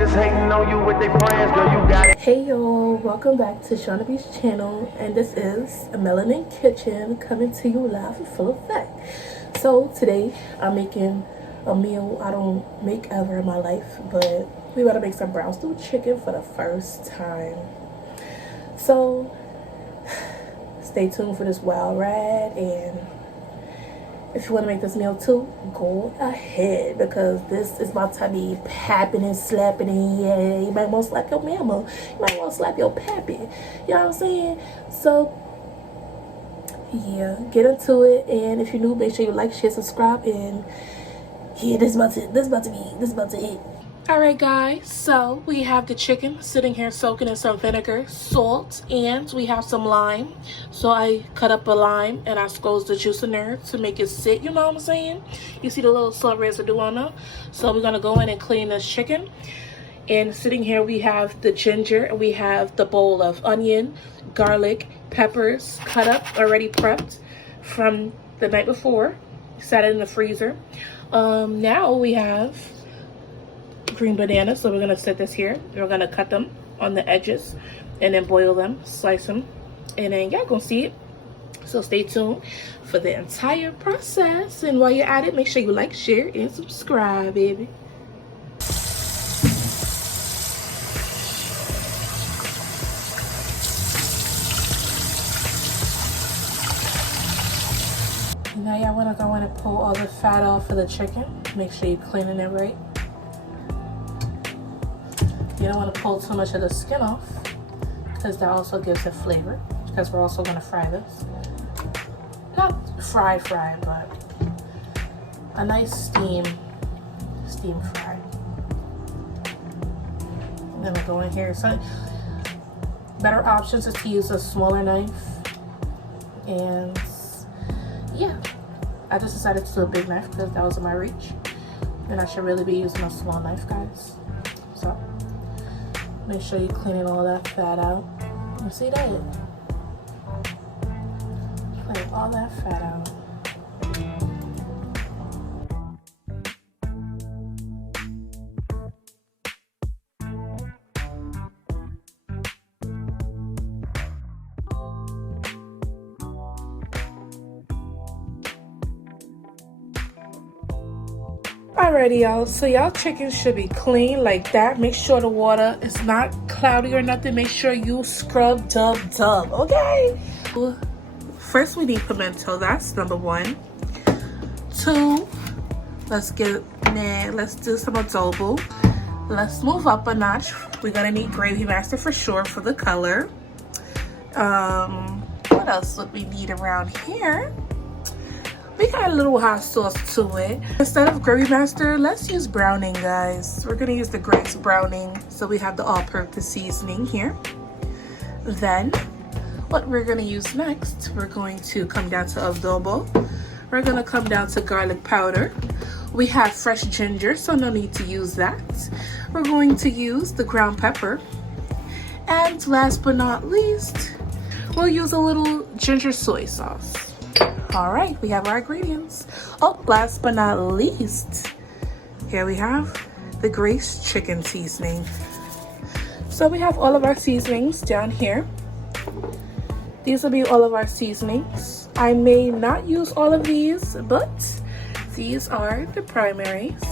bitches hating on you with their friends, girl, you got it. Hey y'all, welcome back to SHAUNAAA's channel, and this is a Melanin Kitchen coming to you live in full effect. So today I'm making a meal I don't make ever in my life, but we about to make some brown stew chicken for the first time. So stay tuned for this wild ride, and if you want to make this meal too, go ahead, because this is about to be papping and slapping, and yeah, you might want to slap your mama, you might want to slap your pappy, you know what I'm saying? So yeah, get into it, and if you're new, make sure you like, share, subscribe, and yeah, this is about to hit. Alright guys, so we have the chicken sitting here soaking in some vinegar, salt, and we have some lime. So I cut up a lime and I squeeze the juice in there to make it sit, you know what I'm saying? You see the little salt residue on there? So we're going to go in and clean this chicken. And sitting here we have the ginger, and we have the bowl of onion, garlic, peppers, cut up, already prepped from the night before. Set it in the freezer. Now we have green bananas, so we're gonna set this here. We're gonna cut them on the edges and then boil them, slice them, and then y'all gonna see it. So stay tuned for the entire process, and while you're at it, make sure you like, share, and subscribe, baby. Now y'all wanna go in and pull all the fat off of the chicken. Make sure you're cleaning it right. You don't want to pull too much of the skin off, because that also gives it flavor, because we're also going to fry this. Not fry, but a nice steam fry. And then we'll go in here. So better options is to use a smaller knife. And yeah, I just decided to do a big knife because that was in my reach. And I should really be using a small knife, guys. So make sure you're cleaning all that fat out. You see that? Clean all that fat out. Alrighty y'all, so y'all chicken should be clean like that. Make sure the water is not cloudy or nothing. Make sure you scrub dub, okay? First we need pimento, that's number one. Two, let's do some adobo. Let's move up a notch. We're gonna need gravy master for sure for the color. What else would we need around here? We got a little hot sauce to it. Instead of gravy master, let's use browning, guys. We're gonna use the Grace browning, so we have the all-purpose seasoning here. Then what we're gonna use next, we're going to come down to adobo. We're gonna come down to garlic powder. We have fresh ginger, so no need to use that. We're going to use the ground pepper, and last but not least, we'll use a little ginger soy sauce. All right, we have our ingredients. Oh, last but not least, here we have the Grace chicken seasoning. So we have all of our seasonings down here. These will be all of our seasonings. I may not use all of these, but these are the primaries.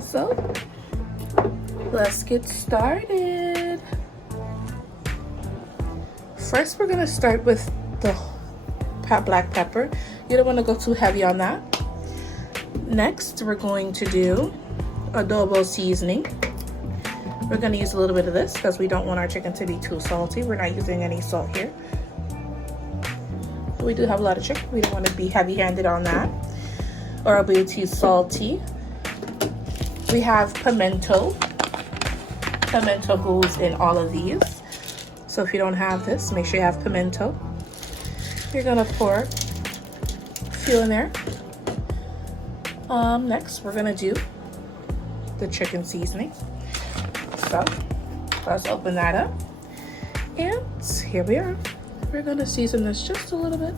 So let's get started. First, we're gonna start with the black pepper. You don't want to go too heavy on that. Next, we're going to do adobo seasoning. We're going to use a little bit of this because we don't want our chicken to be too salty. We're not using any salt here. We do have a lot of chicken. We don't want to be heavy-handed on that, or it'll be too salty. We have pimento. Pimento goes in all of these. So if you don't have this, make sure you have pimento. You're gonna pour a few in there. Next, we're gonna do the chicken seasoning. So let's open that up. And here we are. We're gonna season this just a little bit.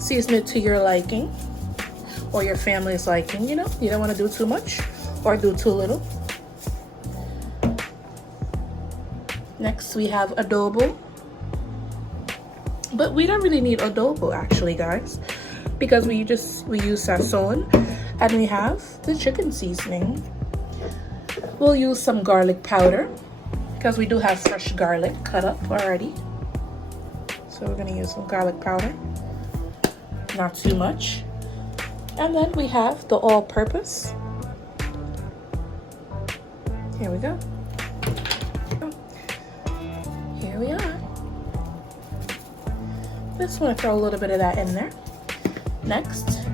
Season it to your liking. or your family's liking. You know, you don't want to do too much or do too little. Next we have adobo, but we don't really need adobo actually, guys, because we use sazon, and we have the chicken seasoning. We'll use some garlic powder because we do have fresh garlic cut up already, so we're going to use some garlic powder, not too much. And then we have the all-purpose. Here we go. Here we are. Just want to throw a little bit of that in there. Next,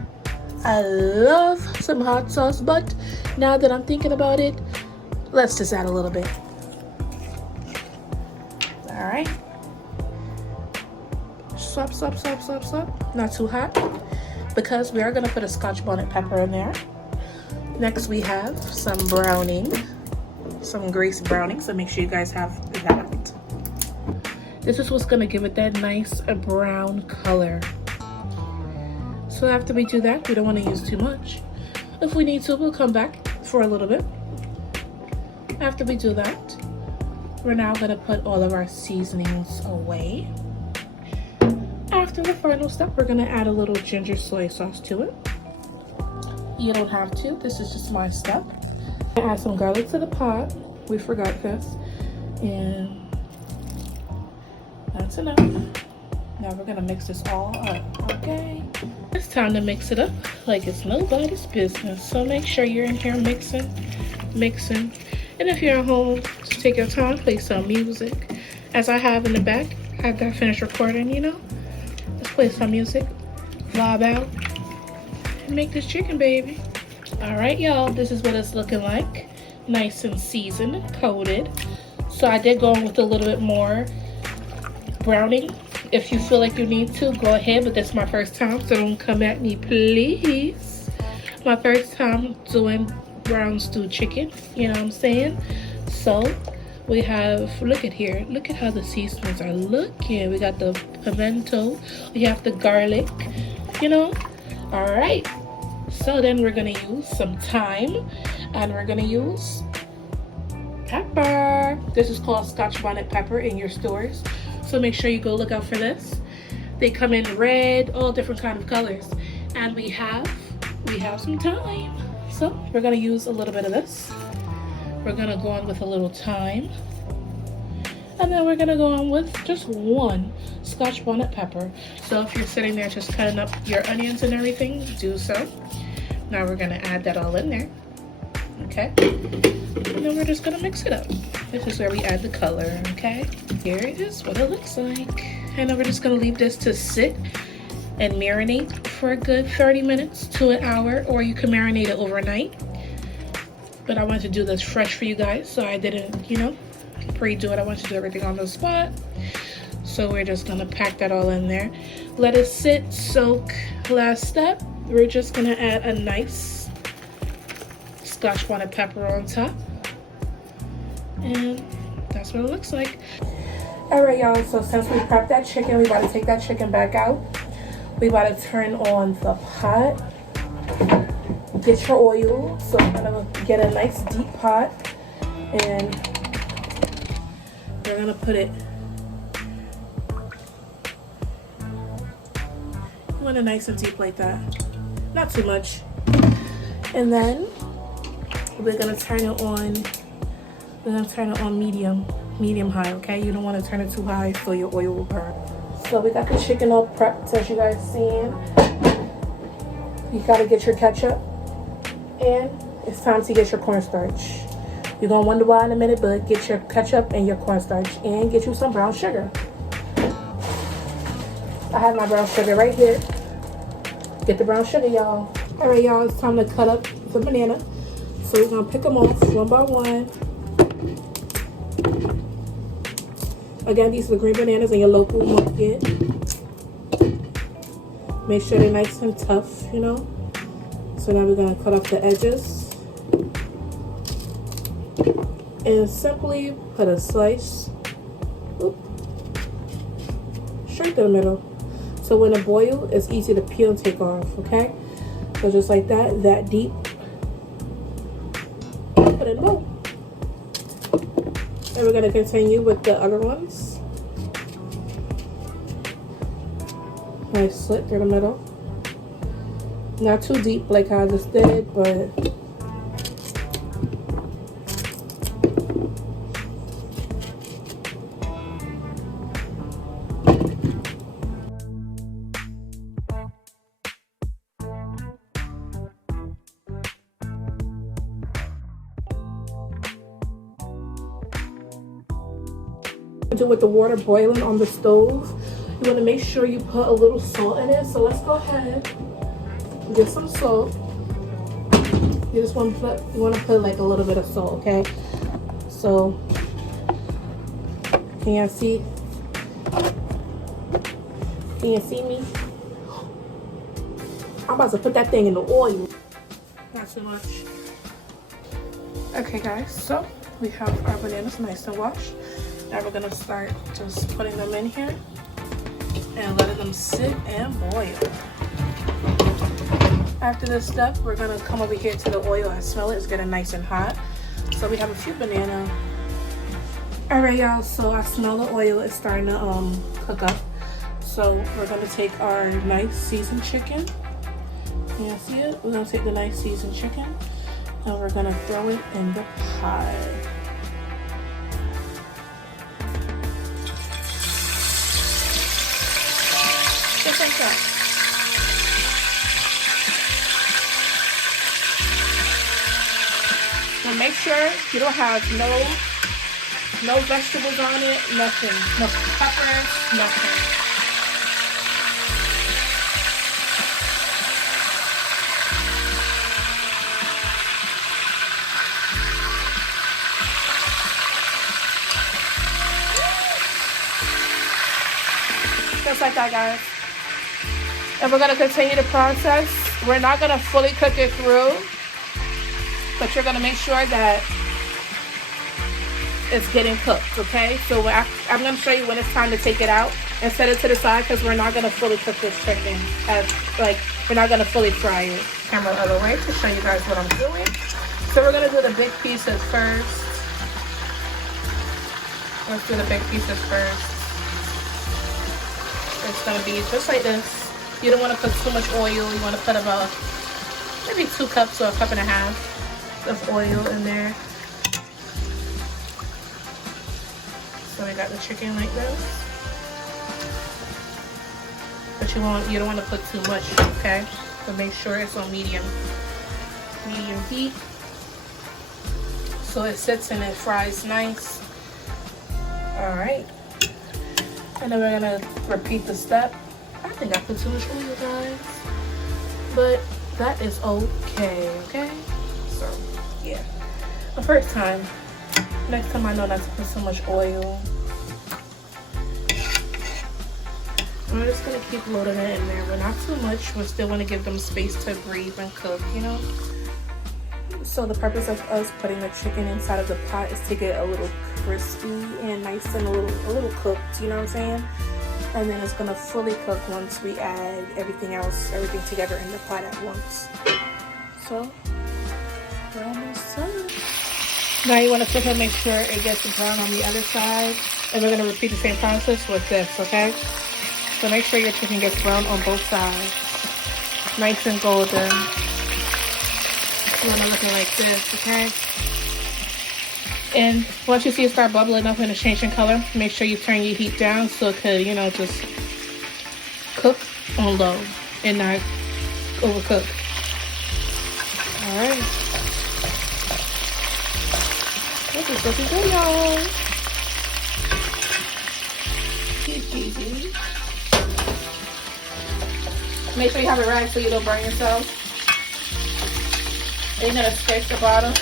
I love some hot sauce, but now that I'm thinking about it, let's just add a little bit. All right. Slop, slop, slop, slop, slop. Not too hot, because we are going to put a Scotch bonnet pepper in there. Next, we have some browning, some grease browning, so make sure you guys have that. This is what's going to give it that nice brown color. So after we do that, we don't want to use too much. If we need to, we'll come back for a little bit. After we do that, we're now going to put all of our seasonings away. After the final step, we're going to add a little ginger soy sauce to it. You don't have to. This is just my step. Add some garlic to the pot. We forgot this. And that's enough. Now we're gonna mix this all up, okay? It's time to mix it up like it's nobody's business. So make sure you're in here mixing. And if you're at home, just take your time, play some music. As I have in the back, I got finished recording, you know? Let's play some music, vibe out, and make this chicken, baby. All right, y'all, this is what it's looking like. Nice and seasoned and coated. So I did go in with a little bit more browning. If you feel like you need to, go ahead, but that's my first time, so don't come at me, please. My first time doing brown stewed chicken, you know what I'm saying? So we have, look at here, look at how the seasonings are looking. We got the pimento, we have the garlic, you know? All right, so then we're gonna use some thyme, and we're gonna use pepper. This is called Scotch bonnet pepper in your stores, so make sure you go look out for this. They come in red, all different kind of colors. And we have some thyme. So we're gonna use a little bit of this. We're gonna go on with a little thyme. And then we're gonna go on with just one Scotch bonnet pepper. So if you're sitting there just cutting up your onions and everything, do so. Now we're gonna add that all in there. Okay? And then we're just gonna mix it up. This is where we add the color, okay? Here it is, what it looks like. And then we're just gonna leave this to sit and marinate for a good 30 minutes to an hour, or you can marinate it overnight. But I wanted to do this fresh for you guys, so I didn't, you know, pre-do it. I wanted to do everything on the spot. So we're just gonna pack that all in there. Let it sit, soak. Last step, we're just gonna add a nice Scotch bonnet pepper on top. And that's what it looks like. All right, y'all, so since we prepped that chicken, we about to take that chicken back out. We about to turn on the pot. Get your oil. So I'm gonna get a nice deep pot, and we're gonna put it, you want it nice and deep like that, not too much. And then we're gonna turn it on. We're gonna turn it on medium high, okay? You don't want to turn it too high so your oil will burn. So we got the chicken all prepped, as you guys seen. You gotta get your ketchup, and it's time to get your cornstarch. You're gonna wonder why in a minute, but get your ketchup and your cornstarch, and get you some brown sugar. I have my brown sugar right here. Get the brown sugar, y'all. All right, y'all, it's time to cut up the banana. So we're gonna pick them off one by one. Again, these are the green bananas in your local market. Make sure they're nice and tough, you know. So now we're gonna cut off the edges. And simply put a slice, straight to the middle. So when it boils, it's easy to peel and take off, okay? So just like that deep. Put it in the bowl. And we're gonna continue with the other ones. Nice slit through the middle. Not too deep like I just did, but with the water boiling on the stove, you want to make sure you put a little salt in it. So let's go ahead and get some salt. You just want to put like a little bit of salt, okay? So can you see? Can you see me? I'm about to put that thing in the oil. Not too much. Okay, guys. So we have our bananas nice and washed. Now we're gonna start just putting them in here and letting them sit and boil. After this step, we're gonna come over here to the oil. I smell it, it's getting nice and hot. So we have a few bananas. All right, y'all, so I smell the oil is starting to cook up. So we're gonna take our nice seasoned chicken. Can you see it? We're gonna take the nice seasoned chicken and we're gonna throw it in the pot. Just like that. Now make sure you don't have no vegetables on it, nothing, no peppers, nothing. Just like that, guys. And we're gonna continue the process. We're not gonna fully cook it through, but you're gonna make sure that it's getting cooked, okay? So I'm gonna show you when it's time to take it out and set it to the side, because we're not gonna fully cook this chicken. We're not gonna fully fry it. Camera the other way to show you guys what I'm doing. So we're gonna do the big pieces first. Let's do the big pieces first. It's gonna be just like this. You don't want to put too much oil. You want to put about maybe 2 cups or a cup and a half of oil in there. So we got the chicken like this. But you don't want to put too much, okay? So make sure it's on medium heat. So it sits and it fries nice. Alright. And then we're gonna repeat the step. I think I put too much oil, guys, but that is okay. So yeah, the first time. Next time I know not to put so much oil. I'm just gonna keep loading it in there, but not too much. We still want to give them space to breathe and cook, you know. So the purpose of us putting the chicken inside of the pot is to get a little crispy and nice and a little cooked, you know what I'm saying? And then it's gonna fully cook once we add everything together in the pot at once. So we're almost done. Now you want to flip it, make sure it gets brown on the other side, and we're gonna repeat the same process with this, okay? So make sure your chicken gets brown on both sides, nice and golden. You want to look it like this, okay? And once you see it start bubbling up and it's changing color, make sure you turn your heat down so it could, you know, just cook on low and not overcook. Alright. This is looking good, y'all. Easy. Make sure you have it right so you don't burn yourself. And you're gonna scrape the bottom.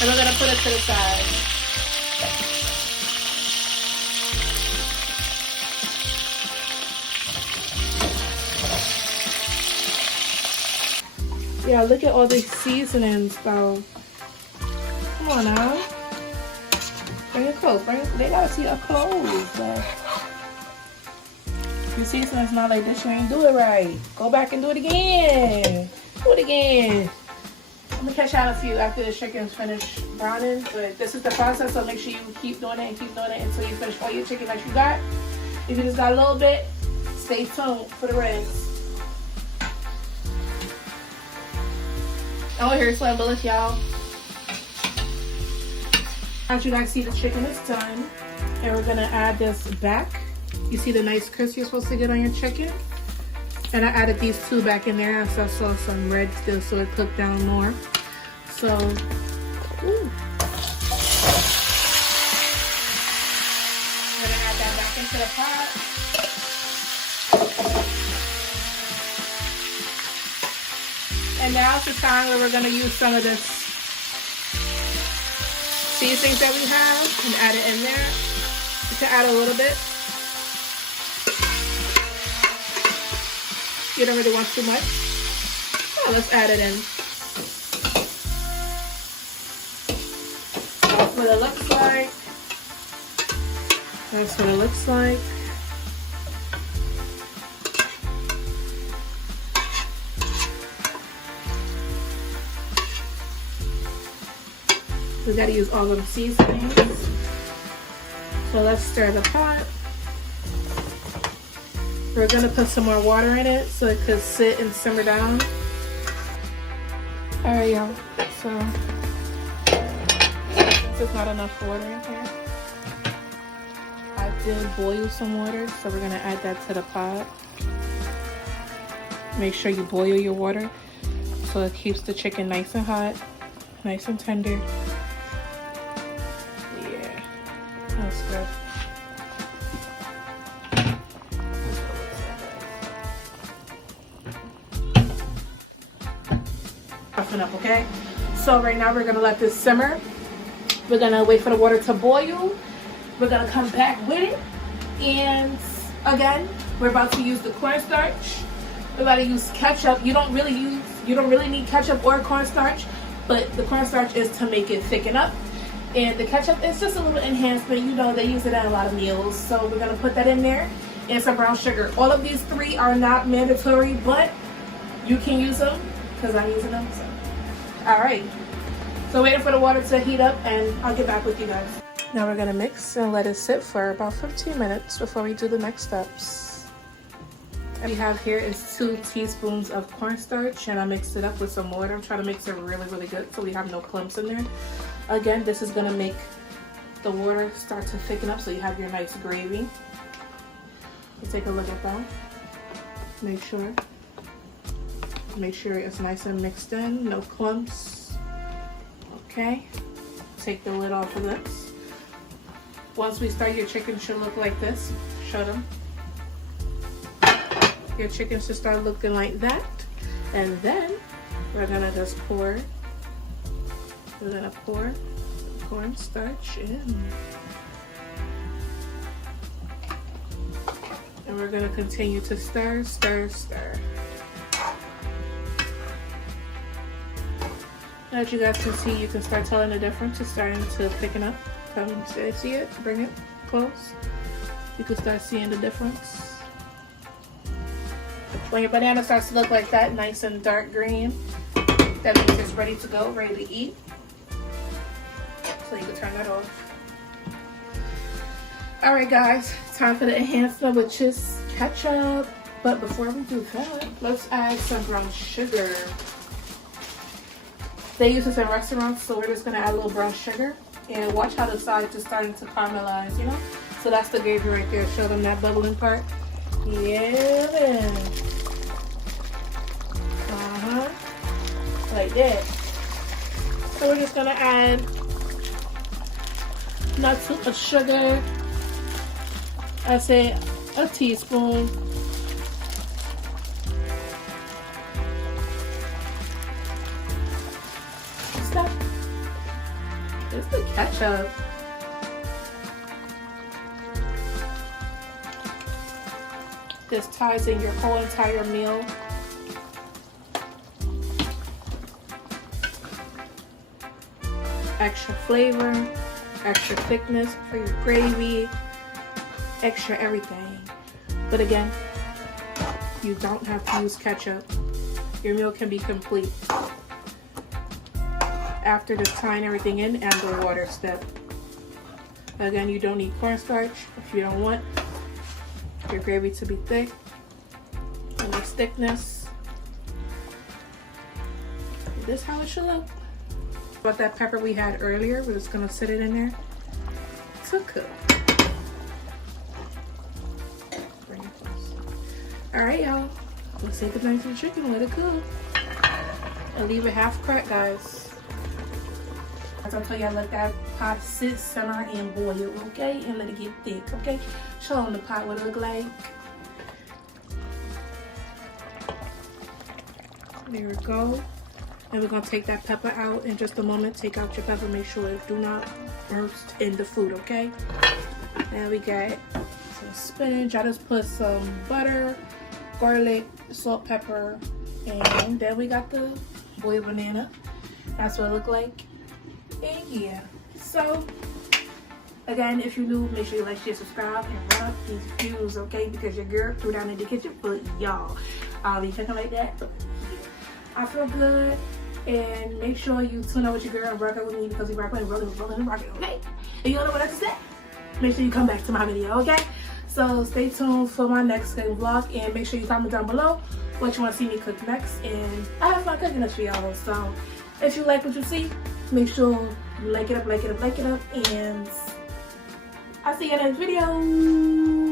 And we're gonna put it to the side. Yeah, look at all these seasonings, though. Come on now. Bring it close. They gotta see our clothes. You see something's not like this, you ain't do it right. Go back and do it again. Do it again. I'm gonna catch out a few after the chicken's finished browning, but this is the process, so make sure you keep doing it and keep doing it until you finish all your chicken that you got. If you just got a little bit, stay tuned for the rest. Oh, here's my bullet, y'all. As you guys see, the chicken is done, and we're gonna add this back. You see the nice crisp you're supposed to get on your chicken? And I added these two back in there. I saw some red still, so it cooked down more. So, ooh. I'm gonna add that back into the pot. And now's the time where we're gonna use some of this seasonings that we have and add it in there. You can add a little bit. You don't really want too much. Oh, let's add it in. That's what it looks like. That's what it looks like. We gotta use all of the seasonings. So let's stir the pot. We're gonna put some more water in it so it could sit and simmer down. Alright, y'all. So there's not enough water in here. I did boil some water, so we're gonna add that to the pot. Make sure you boil your water so it keeps the chicken nice and hot, nice and tender. Yeah, that's good. Up, okay? So right now we're gonna let this simmer. We're gonna wait for the water to boil. We're gonna come back with it, and again, we're about to use the cornstarch. We're about to use ketchup. You don't really need ketchup or cornstarch, but the cornstarch is to make it thicken up, and the ketchup is just a little enhancement. You know, they use it in a lot of meals, so we're gonna put that in there, and some brown sugar. All of these three are not mandatory, but you can use them because I'm using them. So. All right, so waiting for the water to heat up, and I'll get back with you guys. Now we're gonna mix and let it sit for about 15 minutes before we do the next steps. What we have here is 2 teaspoons of cornstarch, and I mixed it up with some water. I'm trying to mix it really, really good so we have no clumps in there. Again, this is gonna make the water start to thicken up so you have your nice gravy. You take a look at that. Make sure it's nice and mixed in, no clumps. Okay, take the lid off of this. Once we start, your chicken should look like this. Show them. Your chicken should start looking like that. And then we're gonna just pour. We're gonna pour cornstarch in. And we're gonna continue to stir, stir, stir. As you guys can see, you can start telling the difference. It's starting to thicken up. Come see it, bring it close. You can start seeing the difference. When your banana starts to look like that, nice and dark green, that means it's ready to go, ready to eat. So you can turn that off. Alright guys, time for the enhancement, which is ketchup. But before we do that, let's add some brown sugar. They use this in restaurants, so we're just gonna add a little brown sugar. And watch how the sides are starting to caramelize, you know? So that's the gravy right there. Show them that bubbling part. Yeah, then. Like that. So we're just gonna add not too much sugar. I say a teaspoon. Stop. It's the ketchup. This ties in your whole entire meal. Extra flavor, extra thickness for your gravy, extra everything. But again, you don't have to use ketchup. Your meal can be complete after the tying everything in and the water step. Again, you don't need cornstarch if you don't want your gravy to be thick. And its thickness, this is how it should look. About that pepper we had earlier, we're just gonna sit it in there to cook. Bring it close. All right, y'all. Let's take it back to the chicken and let it cook. And leave it half cracked, guys. As I told y'all, let that pot sit, simmer, and boil, okay? And let it get thick, okay? Show them the pot what it look like. There we go. And we're gonna take that pepper out in just a moment. Take out your pepper, make sure it do not burst in the food, okay? Now we got some spinach. I just put some butter, garlic, salt, pepper, and then we got the boiled banana. That's what it look like. And yeah, so again, if you're new, make sure you like, share, subscribe, and run up these views, okay? Because your girl threw down in the kitchen for y'all. I'll be cooking like that. Yeah. I feel good, and make sure you tune up with your girl and rock out with me because we rock and rolling, okay? And you don't know what else to say? Make sure you come back to my video, okay? So stay tuned for my next vlog, and make sure you comment down below what you want to see me cook next. And I have fun cooking this for y'all. So if you like what you see, make sure you like it up, and I'll see you in the next video.